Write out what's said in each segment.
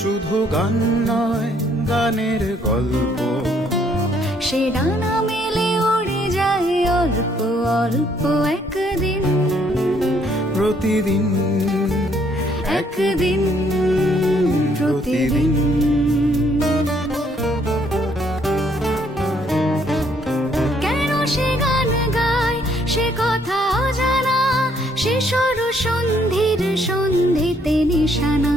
শুধু গান নয়, গানের গল্প। সে ডানা মেলে উড়ে যায় অল্প অল্প একদিন, প্রতিদিন একদিন প্রতিদিন। কেন সে গান গায় সে কথা অজানা, সে সরসন্ধির সন্ধিতে নিশানা।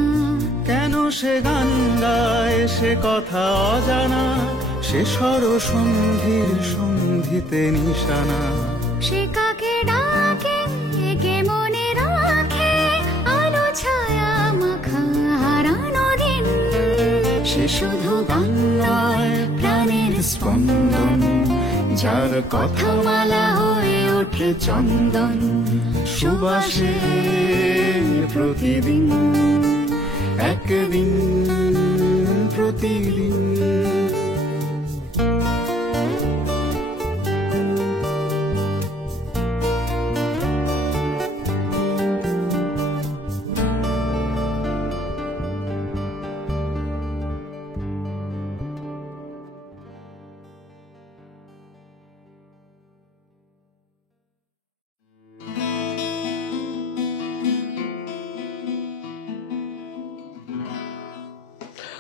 কেন সে গান গায় সে কথা অজানা, সে সরসন্ধির সন্ধিতে নিশানা। সে কাকে ডাকে কে মনে রাখে, আলো ছায়া মাখা হারানো দিন। সে শুধু গান নয়, প্রাণের স্পন্দন, যার কথা মালা হয়ে ওঠে চন্দন। সুবাসে প্রতিদিন, একদিন প্রতিদিন।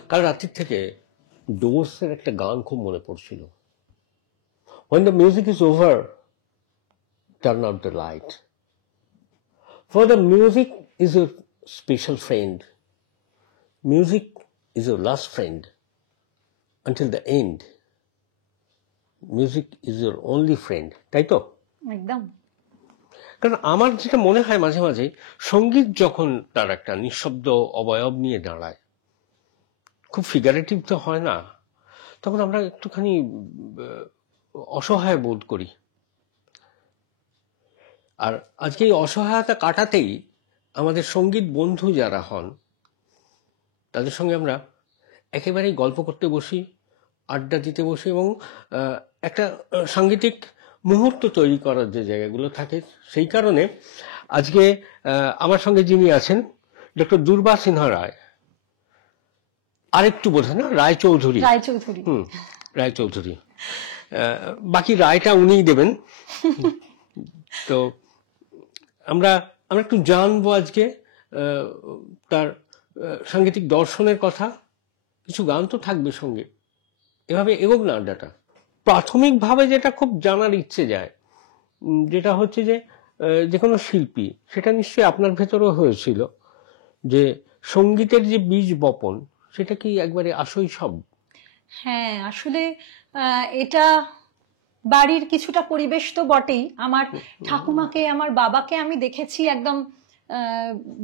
কাল রাত্রির থেকে ডোর্সের একটা গান খুব মনে পড়ছিল, When the music is over, turn out the light. For the music is your special friend. Music is your last friend until the end. Music is your only friend. তাই তো? একদম। কারণ আমার যেটা মনে হয় মাঝে মাঝে, সঙ্গীত যখন তার একটা নিঃশব্দ অবয়ব নিয়ে দাঁড়ায়, খুব ফিগারেটিভ তো হয় না, তখন আমরা একটুখানি অসহায় বোধ করি। আর আজকে এই অসহায়তা কাটাতেই আমাদের সঙ্গীত বন্ধু যারা হন, তাদের সঙ্গে আমরা একেবারেই গল্প করতে বসি, আড্ডা দিতে বসি, এবং একটা সাংগীতিক মুহূর্ত তৈরি করার যে জায়গাগুলো থাকে। সেই কারণে আজকে আমার সঙ্গে যিনি আছেন, ডক্টর দুর্বা সিনহা রায়, আরেকটু বোঝে না, রায়চৌধুরী, রায়চৌধুরী, বাকি রায়টা উনিই দেবেন। তো আমরা একটু জানবো আজকে তার সাংগীতিক দর্শনের কথা। কিছু গান তো থাকবে সঙ্গে, এভাবে এগোক না আড্ডাটা। প্রাথমিকভাবে যেটা খুব জানার ইচ্ছে যায়, যেটা হচ্ছে যে কোনো শিল্পী, সেটা নিশ্চয়ই আপনার ভেতরেও হয়েছিল, যে সঙ্গীতের যে বীজ বপন, সেটা কি একবারে আশৈশব? হ্যাঁ, আসলে এটা বাড়ির কিছুটা পরিবেশ তো বটেই। আমার ঠাকুমাকে, আমার বাবাকে আমি দেখেছি একদম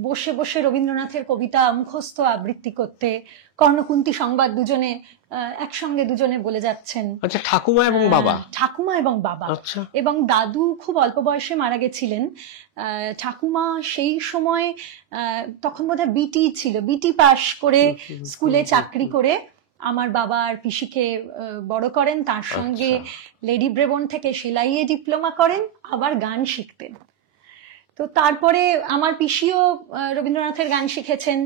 বসে বসে রবীন্দ্রনাথের কবিতা মুখস্থ আবৃত্তি করতে, কর্ণকুন্তী সংবাদ দুজনে একসঙ্গে দুজনে বলে যাচ্ছেন। আচ্ছা, ঠাকুমা এবং বাবা? ঠাকুমা এবং বাবা। আচ্ছা। এবং দাদু খুব অল্প বয়সে মারা গেছিলেন। ঠাকুমা সেই সময় তখন বোধহয় বিটি ছিল, বিটি পাশ করে স্কুলে চাকরি করে আমার বাবা আর পিসিকে বড় করেন। তার সঙ্গে লেডি ব্রেবন থেকে সেলাইয়ে ডিপ্লোমা করেন, আবার গান শিখতেন। তো তারপরে আমার পিসিও রবীন্দ্রনাথের গান শিখেছেন,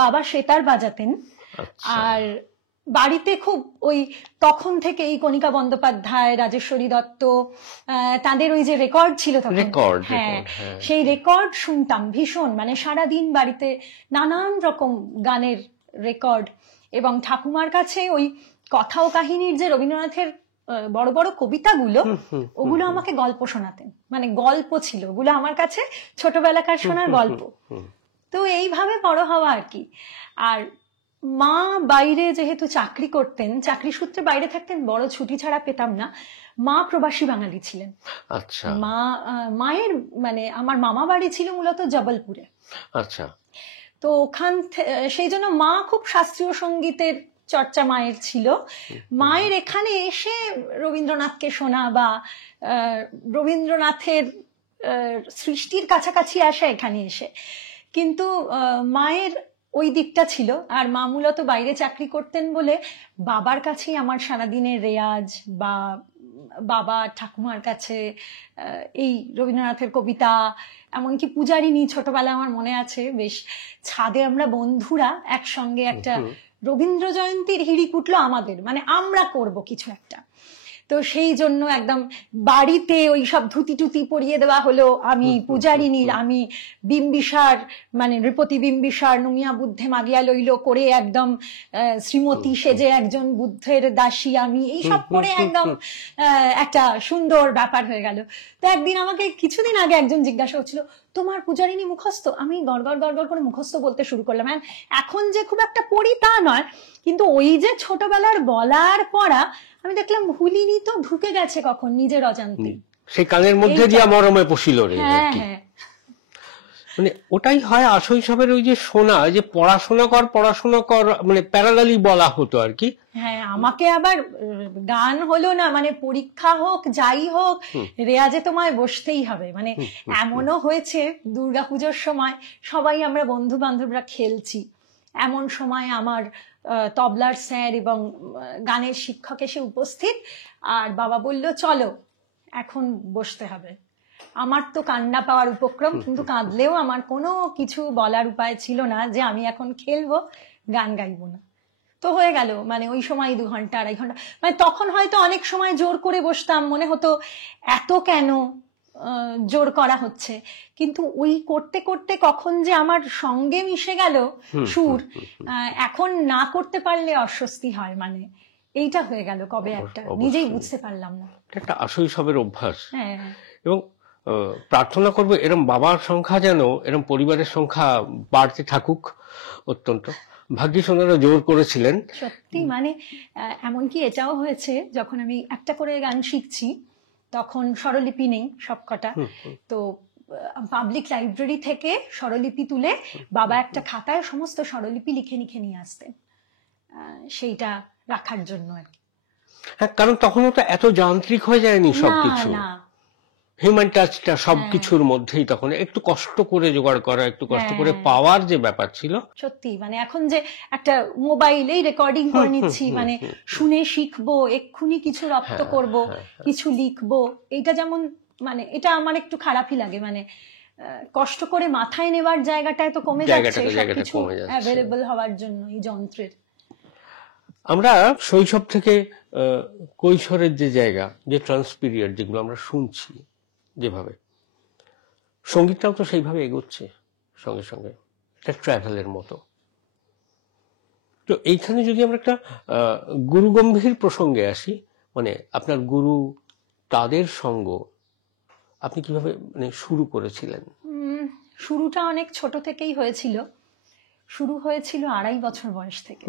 বাবা সেতার বাজাতেন। আর বাড়িতে খুব ওই তখন থেকে এই কণিকা বন্দ্যোপাধ্যায়, রাজেশ্বরী দত্ত, তাদের ওই যে রেকর্ড ছিল তখন, হ্যাঁ, সেই রেকর্ড শুনতাম ভীষণ। মানে সারাদিন বাড়িতে নানান রকম গানের রেকর্ড। এবং ঠাকুমার কাছে ওই কথা ও কাহিনীর যে রবীন্দ্রনাথের বড় বড় কবিতাগুলো, ওগুলো আমাকে গল্প শোনাতেন। মানে গল্প ছিল ওগুলো আমার কাছে, ছোটবেলাকার শোনার গল্প। তো এইভাবে বড় হওয়া আর কি। আর মা বাইরে যেহেতু চাকরি করতেন, চাকরি সূত্রে বাইরে থাকতেন, বড় ছুটি ছাড়া পেতাম না। মা প্রবাসী বাঙালি ছিলেন। আচ্ছা। মায়ের মানে আমার মামা বাড়ি ছিল মূলত জবলপুরে। আচ্ছা। তো ওখান সেই জন্য মা খুব শাস্ত্রীয় সঙ্গীতের চর্চা মায়ের ছিল। মায়ের এখানে এসে রবীন্দ্রনাথকে শোনা বা রবীন্দ্রনাথের সৃষ্টির কাছাকাছি আসা এখানে এসে। কিন্তু মায়ের ওই দিকটা ছিল। আর মা মূলত বাইরে চাকরি করতেন বলে বাবার কাছেই আমার সারাদিনের রেয়াজ বা বাবা ঠাকুমার কাছে এই রবীন্দ্রনাথের কবিতা, এমনকি পূজারিনী, ছোটবেলায় আমার মনে আছে বেশ ছাদে আমরা বন্ধুরা একসঙ্গে একটা রবীন্দ্র জয়ন্তীর হিড়িক উঠলো আমাদের, মানে আমরা করব কিছু একটা। তো সেই জন্য একদম বাড়িতে ওই সব ধুতি টুতি পরিয়ে দেওয়া হলো, আমি পূজারিনীর, আমি বিম্বিসার মানে নৃপতি বিম্বিসার নুমিয়া বুদ্ধে মাগিয়া লইল করে একদম শ্রীমতী সেজে একজন বুদ্ধের দাসী আমি, এইসব করে একদম একটা সুন্দর ব্যাপার হয়ে গেল। তো একদিন আমাকে কিছুদিন আগে একজন জিজ্ঞাসা করছিল, তোমার পূজারিনী মুখস্থ? আমি গড়গড় গড়গড় করে মুখস্থ বলতে শুরু করলাম। এখন যে খুব একটা পড়ি তা নয়, কিন্তু ওই যে ছোটবেলার বলার পড়া আমি দেখলাম ভুলিনি, তো ঢুকে গেছে কখন নিজের অজান্তে, সেই কানের মধ্যে দিয়া মরমে পশিল রে। হ্যাঁ, মানে ওটাই হয় শৈশবের ওই যে শোনা, যে পড়াশোনা কর মানে প্যারালালি বলা হতো আর কি। হ্যাঁ, আমাকে আবার গান হলো না, মানে পরীক্ষা হোক যাই হোক রেয়াজে তোমায় বসতেই হবে। মানে এমনও হয়েছে দুর্গাপুজোর সময় সবাই আমরা বন্ধু বান্ধবরা খেলছি, এমন সময় আমার তবলার স্যার এবং গানের শিক্ষক এসে উপস্থিত, আর বাবা বলল চলো এখন বসতে হবে। আমার তো কান্না পাওয়ার উপক্রম, কিন্তু কাঁদলেও আমার কোনো কিছু বলার উপায় ছিল না যে আমি এখন খেলবো, গান গাইবো না। তো হয়ে গেল, মানে ওই সময় 2 ঘন্টা 2.5 ঘন্টা, মানে তখন হয়তো অনেক সময় জোর করে বসতাম, মনে হতো এত কেন জোর করা হচ্ছে, কিন্তু ওই করতে করতে কখন যে আমার সঙ্গে মিশে গেল সুর, এখন না করতে পারলে অস্বস্তি হয়, মানে এইটা হয়ে গেল কবে একটা, নিজেই বুঝতে পারলাম না। একটা শৈশবের অভ্যাস। হ্যাঁ, এবং প্রার্থনা করবো এরম বাবার সংখ্যা যেন, এরম পরিবারের সংখ্যা বাড়তে থাকুক। অত্যন্ত ভাগ্যিস ওনারা জোর করেছিলেন সত্যি। মানে এমনকি এটাও হয়েছে, যখন আমি একটা করে গান শিখছি তখন স্বরলিপি নেই সবকটা, তো পাবলিক লাইব্রেরি থেকে স্বরলিপি তুলে বাবা একটা খাতায় সমস্ত স্বরলিপি লিখে লিখে নিয়ে আসতেন সেইটা রাখার জন্য আর কি। হ্যাঁ, কারণ তখন ওটা এত যান্ত্রিক হয়ে যায়নি সবকিছু, হিউম্যান টাচটা সবকিছুর মধ্যেই তখন একটু কষ্ট করে জোগাড় করা, একটু কষ্ট করে পাওয়ার যে ব্যাপার ছিল। সত্যি, মানে এখন যে একটা মোবাইলেই রেকর্ডিং করে নিচ্ছি, মানে শুনে শিখবো, এক্ষুনি কিছু রপ্ত করব, কিছু লিখবো, এইটা যেমন মানে এটা আমার একটু খারাপই লাগে। মানে কষ্ট করে মাথায় নেবার জায়গাটায় তো কমে যাচ্ছে সবকিছু অ্যাভেলেবল হওয়ার জন্য এই যন্ত্রের। আমরা শৈশব থেকে কৈশোরের যে জায়গা, যে ট্রান্স পিরিয়ড যেগুলো আমরা শুনছি, যেভাবে সঙ্গীতটাও তো সেইভাবে এগোচ্ছে সঙ্গে সঙ্গে, একটা ট্র্যাভেলের মতো। তো এইখানে যদি আমরা একটা গুরু গম্ভীর প্রসঙ্গে আসি, মানে আপনার গুরু, তাদের সঙ্গ আপনি কিভাবে মানে শুরু করেছিলেন? শুরুটা অনেক ছোট থেকেই হয়েছিল, শুরু হয়েছিল 2.5 বছর বয়স থেকে।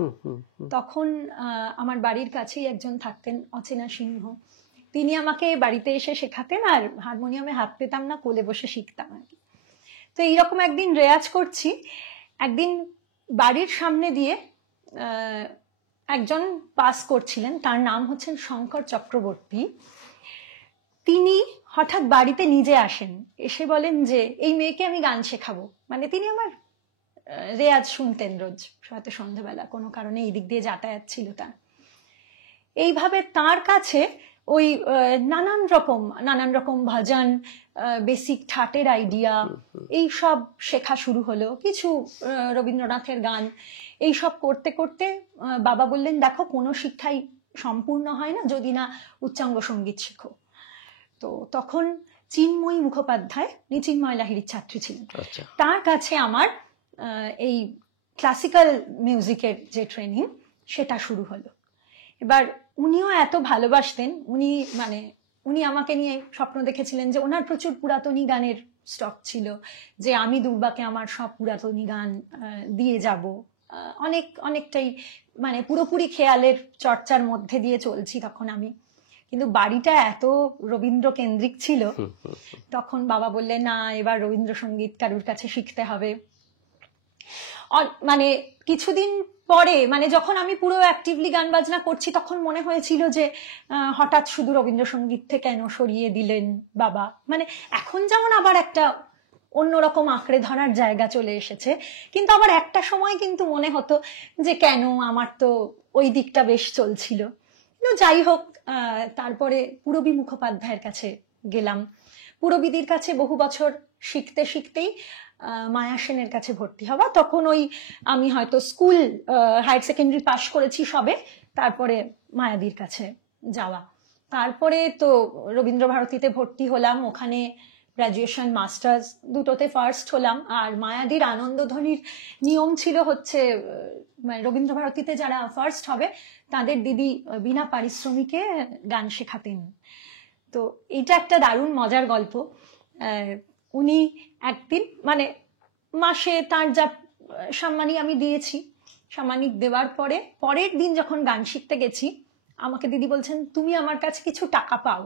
তখন আমার বাড়ির কাছেই একজন থাকতেন অচেনা সিংহ, তিনি আমাকে বাড়িতে এসে শেখাতেন, আর হারমোনিয়ামে হাত পেতাম না, কোলে বসে শিখতাম আর কি। তো এইরকম একদিন রেয়াজ করছি, একদিন বাড়ির সামনে দিয়ে একজন পাস করছিলেন, তার নাম হচ্ছেন শঙ্কর চক্রবর্তী। তিনি হঠাৎ বাড়িতে নিজে আসেন, এসে বলেন যে এই মেয়েকে আমি গান শেখাবো। মানে তিনি আমার রেয়াজ শুনতেন রোজ, হয়তো সন্ধ্যাবেলা কোনো কারণে এই দিক দিয়ে যাতায়াত ছিল তার। এইভাবে তার কাছে ওই নানান রকম ভজন, বেসিক ঠাটের আইডিয়া, এই সব শেখা শুরু হলো, কিছু রবীন্দ্রনাথের গান, এই সব করতে করতে বাবা বললেন দেখো কোনো শিক্ষাই সম্পূর্ণ হয় না যদি না উচ্চাঙ্গ সঙ্গীত শেখো। তো তখন চিন্ময়ী মুখোপাধ্যায়, চিন্ময় লাহিড়ীর ছাত্রী ছিলেন, তার কাছে আমার এই ক্লাসিক্যাল মিউজিকের যে ট্রেনিং সেটা শুরু হলো। এবার উনিও এত ভালোবাসতেন, উনি আমাকে নিয়ে স্বপ্ন দেখেছিলেন যে ওনার প্রচুর পুরাতনী গানের স্টক ছিল, যে আমি দুর্বাকে আমার সব পুরাতনী গান দিয়ে যাব। অনেকটাই মানে পুরোপুরি খেয়ালের চর্চার মধ্যে দিয়ে চলছি তখন আমি, কিন্তু বাড়িটা এত রবীন্দ্র কেন্দ্রিক ছিল। তখন বাবা বললেন না, এবার রবীন্দ্রসঙ্গীত কারুর কাছে শিখতে হবে। মানে কিছুদিন পরে, মানে যখন আমি পুরো অ্যাক্টিভলি গান বাজনা করছি, তখন মনে হয়েছিল যে হঠাৎ শুধু রবীন্দ্রসঙ্গীত থেকে কেন সরিয়ে দিলেন বাবা। মানে এখন যেমন আবার একটা অন্যরকম আঁকড়ে ধরার জায়গা চলে এসেছে, কিন্তু আবার একটা সময় কিন্তু মনে হতো যে কেন, আমার তো ওই দিকটা বেশ চলছিল। যাই হোক, তারপরে পূরবী মুখোপাধ্যায়ের কাছে গেলাম। পূরবীদির কাছে বহু বছর শিখতে শিখতেই মায়া সেনের কাছে ভর্তি হওয়া। তখন ওই আমি হয়তো স্কুল হায়ার সেকেন্ডারি পাশ করেছি সবে, তারপরে মায়াদির কাছে যাওয়া। তারপরে তো রবীন্দ্র ভারতীতে ভর্তি হলাম, ওখানে গ্রাজুয়েশন মাস্টার্স দুটোতে ফার্স্ট হলাম। আর মায়াদির আনন্দধ্বনির নিয়ম ছিল হচ্ছে রবীন্দ্র ভারতীতে যারা ফার্স্ট হবে তাদের দিদি বিনা পারিশ্রমিকে গান শেখাতেন। তো এটা একটা দারুণ মজার গল্প। উনি একদিন মানে মাসে তার যা সাম্মানিক আমি দিয়েছি, সাম্মানিক দেওয়ার পরে পরের দিন যখন গান শিখতে গেছি আমাকে দিদি বলছেন তুমি আমার কাছে কিছু টাকা পাও।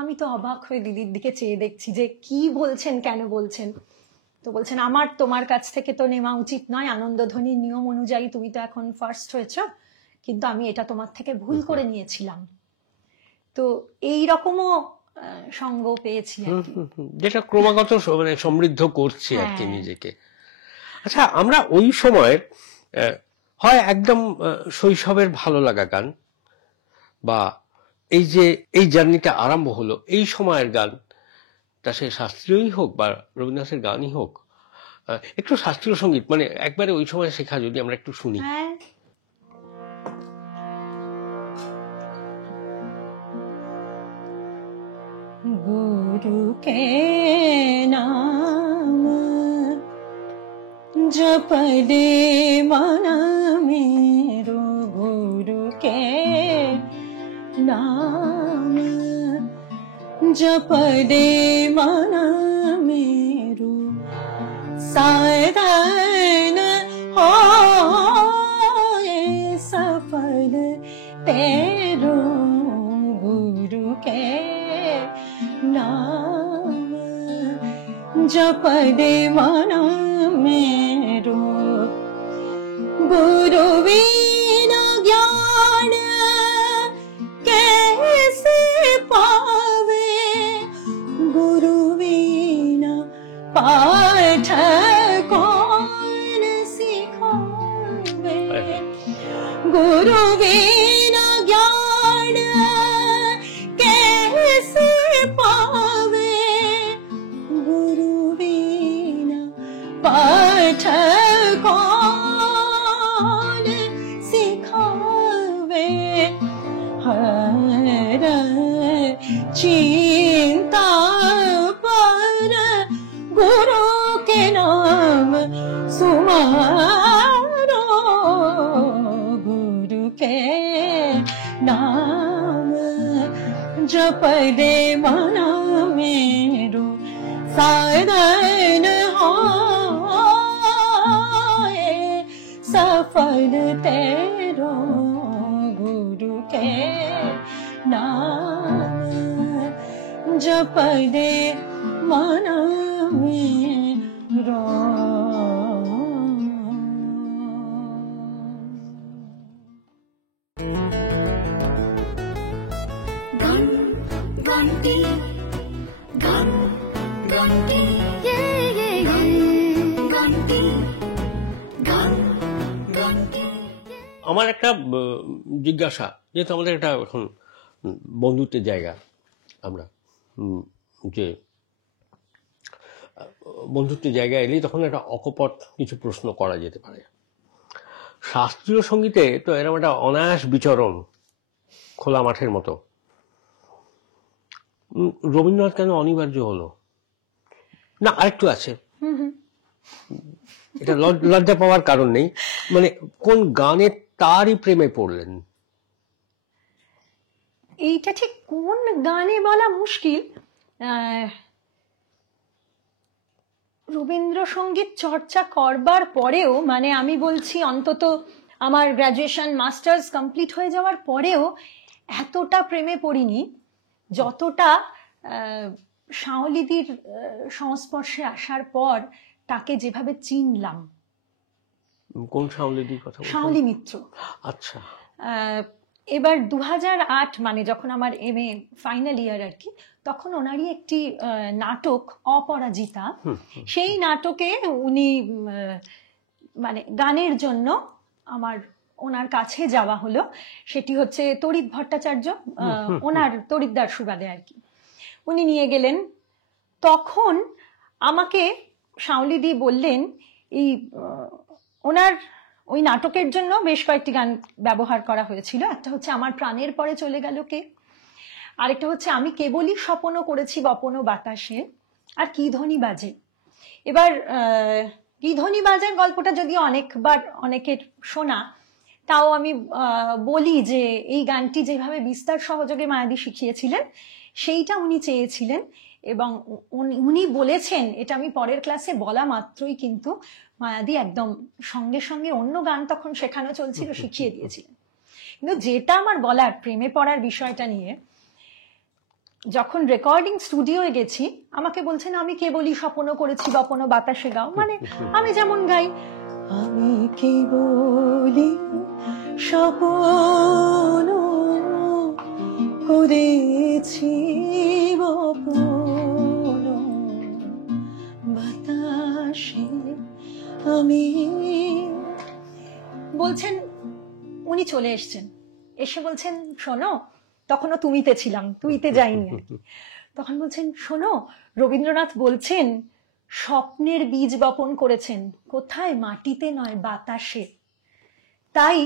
আমি তো অবাক হয়ে দিদির দিকে চেয়ে দেখছি যে কি বলছেন, কেন বলছেন। তো বলছেন আমার তোমার কাছ থেকে তো নেওয়া উচিত নয়, আনন্দধ্বনির নিয়ম অনুযায়ী তুমি তো এখন ফার্স্ট হয়েছ, কিন্তু আমি এটা তোমার থেকে ভুল করে নিয়েছিলাম। তো এই রকমও সঙ্গ পেয়েছি, যেটা ক্রমাগত মানে সমৃদ্ধ করছে আর কি নিজেকে। আচ্ছা, আমরা ওই সময়ের হয় একদম শৈশবের ভালো লাগা গান, বা এই যে এই জার্নিটা আরম্ভ হলো এই সময়ের গান, তা সে শাস্ত্রীয়ই হোক বা রবীন্দ্রনাথের গানই হোক, একটু শাস্ত্রীয় সঙ্গীত মানে একবারে ওই সময় শেখা যদি আমরা একটু শুনি। गुरु के नाम जप दे मन मेरो, गुरु के नाम जप दे मन मेरो, साधन होए सफल तेरो, गुरु के नाम जप दे मन मेरो। गुरु बिना ज्ञान कैसे पावे, गुरु बिना पाठ कौन सिखावे, गुरु बिना ज्ञान कैसे पावे, गुरु बिना पाठ कौन सिखावे। हर चिंता पर गुरु के नाम सुमारो, गुरु के नाम जप दे मन मेरो, साधन होए सफल तेरो, गुरु के नाम जप दे मन मेरो। আমার একটা জিজ্ঞাসা, যেহেতু আমাদের একটা এখন বন্ধুত্বের জায়গা, আমরা যে বন্ধুত্বের জায়গায় এলেই তখন একটা অকপট কিছু প্রশ্ন করা যেতে পারে। শাস্ত্রীয় সঙ্গীতে তো এরকম একটা অনায়াস বিচরণ খোলা মাঠের মতো, রবীন্দ্রনাথ কেন অনিবার্য হলো না? আরেকটু আছে, এটা লজ্জা পাওয়ার কারণ নেই, মানে কোন গানে তারই প্রেমে পড়লেন? এইটা ঠিক কোন গানে বলা মুশকিল। রবীন্দ্রসঙ্গীত চর্চা করবার পরেও, মানে আমি বলছি অন্তত আমার গ্রাজুয়েশন মাস্টার্স কমপ্লিট হয়ে যাওয়ার পরেও এতটা প্রেমে পড়িনি যতটা শাওলিদির সংস্পর্শে আসার পর তাকে যেভাবে চিনলাম। কোন শাওলিদির কথা? শাওলি মিত্র। আচ্ছা। এবার 2008 মানে যখন আমার MA ফাইনাল ইয়ার আর কি, তখন ওনারই একটি নাটক অপরাজিতা, সেই নাটকে উনি মানে গানের জন্য আমার ওনার কাছে যাওয়া হলো, সেটি হচ্ছে তড়িৎ ভট্টাচার্য, ওনার তড়িৎদার সুবাদে আর কি। উনি নিয়ে গেলেন। তখন আমাকে শাওলিদি বললেন, এই ওনার ওই নাটকের জন্য বেশ কয়েকটি গান ব্যবহার করা হয়েছিল। একটা হচ্ছে আমার প্রাণের পরে চলে গেল কে, আরেকটা হচ্ছে আমি কেবলই স্বপ্ন করেছি বপন বাতাসে, আর কি ধ্বনি বাজে। এবার কি ধ্বনি বাজার গল্পটা যদিও অনেকবার অনেকের শোনা, তাও আমি বলি যে এই গানটি যেভাবে বিস্তার সহযোগে মায়াদি শিখিয়েছিলেন সেইটা উনি চেয়েছিলেন, এবং উনি বলেছেন, এটা আমি পরের ক্লাসে বলা মাত্রই কিন্তু মায়াদি একদম সঙ্গে সঙ্গে অন্য গান তখন শেখানো চলছিল শিখিয়ে দিয়েছিলেন। কিন্তু যেটা আমার বলার প্রেমে পড়ার বিষয়টা নিয়ে, যখন রেকর্ডিং স্টুডিওয়ে গেছি আমাকে বলছেন আমি কেবলই স্বপ্ন করেছি বপন বাতাসে গাও, মানে আমি যেমন গাই, আমি কেবলই স্বপ্ন করেছি বপন বাতাসে আমি, বলছেন। উনি চলে এসছেন, এসে বলছেন শোনো, তখনও তুমিতে ছিলাম, তুইতে যাইনি। তখন বলছেন শোনো, রবীন্দ্রনাথ বলছেন স্বপ্নের বীজ বপন করেছেন কোথায়, মাটিতে নয় বাতাসে, তাই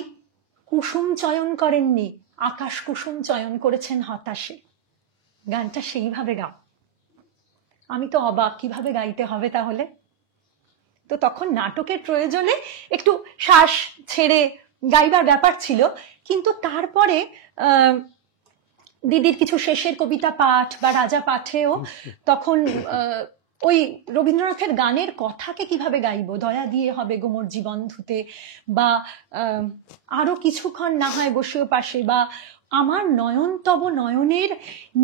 কুসুম চয়ন করেননি, আকাশ কুসুম চয়ন করেছেন হতাশে। গানটা সেইভাবে গাও। আমি তো অবাক, কিভাবে গাইতে হবে তাহলে। তো তখন নাটকের প্রয়োজনে একটু শ্বাস ছেড়ে গাইবার ব্যাপার ছিল, কিন্তু তারপরে দিদির কিছু শেষের কবিতা পাঠ বা রাজা পাঠেও তখন ওই রবীন্দ্রনাথের গানের কথাকে কিভাবে গাইবো, দয়া দিয়ে হবে গোমর জীবন ধুতে, বা আরো কিছুক্ষণ না হয় বসেও পাশে, বা আমার নয়ন তব নয়নের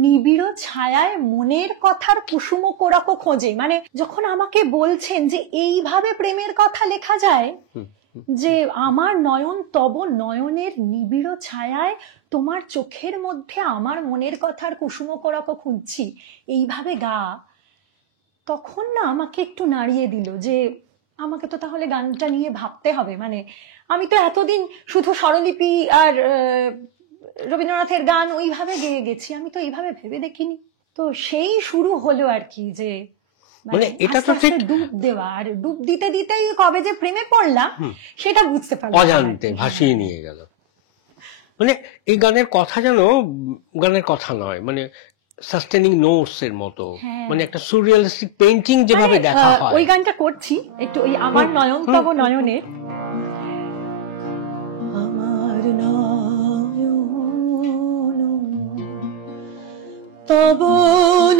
নিবিড় ছায়ায় মনের কথার কুসুম কোরাক খোঁজে। মানে যখন আমাকে বলছেন যে এইভাবে প্রেমের কথা লেখা যায়, যে আমার নয়ন তব নয়নের নিবিড় ছায়ায় তোমার চোখের মধ্যে আমার মনের কথার কুসুম কোরাক খুঁজছি, এইভাবে গা, তখন না আমাকে একটু নাড়িয়ে দিল যে আমাকে তো তাহলে গানটা নিয়ে ভাবতে হবে। মানে আমি তো এতদিন শুধু স্বরলিপি আর রবীন্দ্রনাথের গান ওইভাবে গেয়ে গেছি, আমি তো এইভাবে ভেবে দেখিনি। তো সেই শুরু হলো আর কি, যে মানে এটা তো ঠিক ডুব দেওয়া, আর ডুব দিতে দিতেই কবে যে প্রেমে পড়লাম সেটা বুঝতে পারলাম, অজান্তে ভাসিয়ে নিয়ে গেল। মানে এই গানের কথা যেন গানের কথা নয়, মানে সাস্টেনিং নোটস এর মতো, মানে একটা সুরিয়ালিস্টিক পেইন্টিং যেভাবে দেখা হয়। ওই গানটা করছি একটু, ওই আমার নয়ন তব নয়নে, আমার নয়ন তব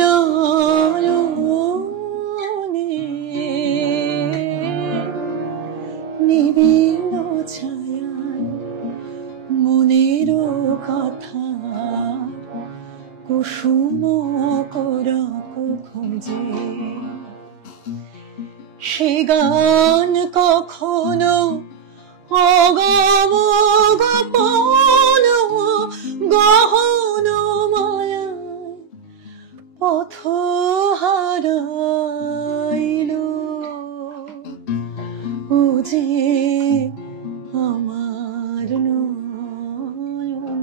নয়নে নিবিড় ছায়ায় মনের কথা কুসুম কোরাক খোঁজে, সে গান কখনো অগম গোপন গহন মায়ায় পথ হারাইল, ও যে আমার নয়ন।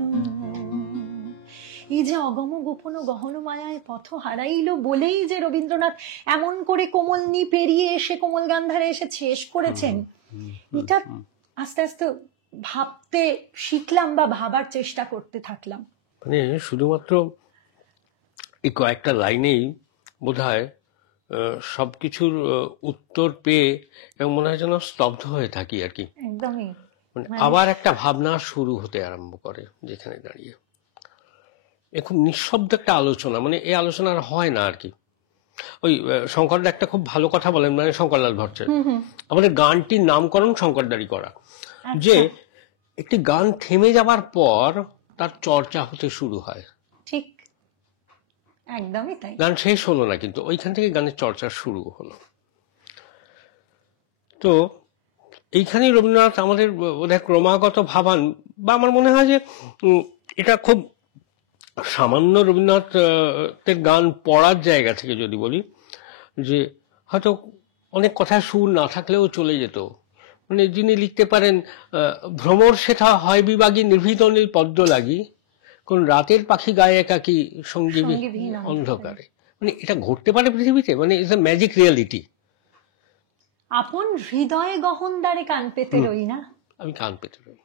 এই যে অগম গোপন গহন মায়ায় পথ হারাইল বলেই যে রবীন্দ্রনাথ এমন করে কোমলনি পেরিয়ে এসে কোমল গান্ধারে এসে শেষ করেছেন, এটা আস্তে আস্তে ভাবতে শিখলাম বা ভাবার চেষ্টা করতে থাকলাম। মানে শুধুমাত্র এই কয়েকটা লাইনেই বোধহয় সবকিছুর উত্তর পেয়ে এবং মনে হয় যেন স্তব্ধ হয়ে থাকি আর কি। একদমই, মানে আবার একটা ভাবনা শুরু হতে আরম্ভ করে যেখানে দাঁড়িয়ে। এ খুব নিঃশব্দ একটা আলোচনা, মানে এই আলোচনা আর হয় না আর কি। ওই শঙ্করদা একটা খুব ভালো কথা বলেন, মানে শঙ্করলাল ভট্টাচার্য, আমাদের গানটির নামকরণ শঙ্করদারি করা, যে একটি গান থেমে যাবার পর তার চর্চা হতে শুরু হয়। ঠিক, একদমই তাই। গান শেষ হলো না, কিন্তু ওইখান থেকে গানের চর্চা শুরু হলো। তো এইখানেই রবীন্দ্রনাথ আমাদের বোধহয় ক্রমাগত ভাবান, বা আমার মনে হয় যে এটা খুব সামান্য রবীন্দ্রনাথের গান পড়ার জায়গা থেকে যদি বলি, যে হয়তো অনেক কথায় সুর না থাকলেও চলে যেত, মানে যিনি লিখতে পারেন ভ্রমর শেখা হয় বিভাগী নির্ভীত নীল পদ্ম লাগি, কোন রাতের পাখি গায়ে একাকি সঙ্গীবিহীন অন্ধকারে। মানে এটা ঘটতে পারে পৃথিবীতে, মানে ইটস আ ম্যাজিক রিয়ালিটি। আপন হৃদয়ে গহন দ্বারে কান পেতে রই না, আমি কান পেতে রই।